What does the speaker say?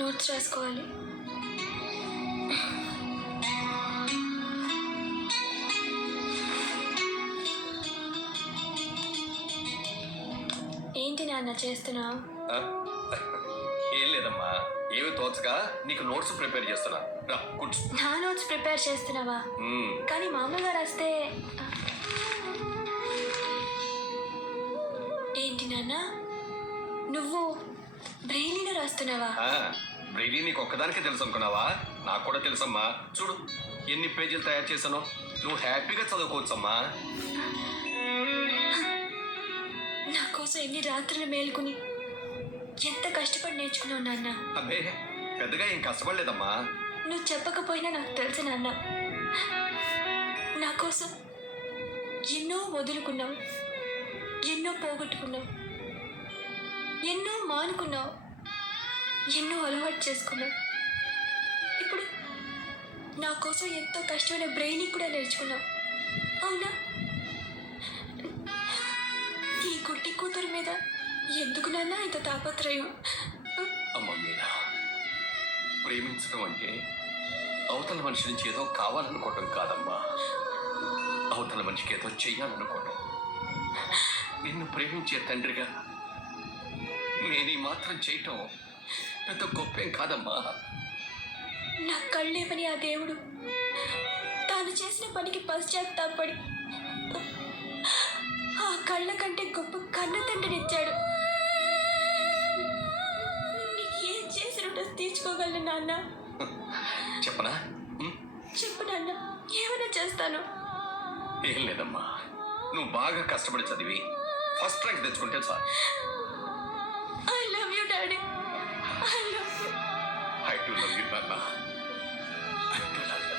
Notes రాసుకోవాలి. ఏంటి నాన్న చేస్తున్నావు? ఏం లేదమ్మా, ఏమి తోచగా నీకు నోట్స్ ప్రిపేర్ చేస్తున్నా. రా కూర్చో. నా నోట్స్ ప్రిపేర్ చేస్తున్నావా? కానీ మామూలుగా రాస్తే ఏంటి నాన్న, నువ్వు బ్రెయిలీలో రాస్తున్నావా? బ్రెయిలీ నీకు ఒక్కదానికే తెలుసు అనుకున్నావా? నాకు కూడా తెలుసమ్మా. చూడు ఎన్ని పేజీలు తయారు చేశానో. నువ్వు హ్యాపీగా చదువుకోవచ్చమ్మా. నా కోసం ఎన్ని రాత్రులు మేలుకుని ఎంత కష్టపడి నేర్చుకున్నావు నాన్న. అబ్బే పెద్దగా ఏం కష్టపడలేదమ్మా. నువ్వు చెప్పకపోయినా నాకు తెలుసు నాన్న. నా కోసం ఎన్నో వదులుకున్నావు, ఎన్నో పోగొట్టుకున్నావు, ఎన్నో మానుకున్నావు, ఎన్నో అలవాటు చేసుకున్నావు. ఇప్పుడు నా కోసం ఎంతో కష్టమైన బ్రెయిన్ కూడా నేర్చుకున్నావు, అవునా? ఈ గుడ్డి కూతురు మీద ఎందుకు నాన్న ఇంత తాపత్రయం? అమ్మ మీనా, ప్రేమించడం అంటే అవతల మనిషి నుంచి ఏదో కావాలనుకోవటం కాదమ్మా. అవతల మనిషికి ఏదో చెయ్యాలనుకోవటం. నిన్ను ప్రేమించే తండ్రిగా నేను ఈ మాత్రం చేయటం పెద్ద గొప్పేం కాదమ్మా. నా కళ్ళేమని ఆ దేవుడు తాను చేసిన పనికి పశ్చాత్తాపడి ఆ కళ్ళ కంటే గొప్ప కన్న తండ్రినిచ్చాడు. నీకు ఏం చేసినట్టు తీర్చుకోగలను నాన్న. చెప్పనా? చెప్పు నాన్న, ఏమైనా చేస్తాను. ఏం లేదమ్మా, నువ్వు బాగా కష్టపడి చదివి ఫస్ట్ ర్యాంక్ తెచ్చుకుంటే చాలు. I love you daddy. I love you. I too love you నాన్న. I too love you.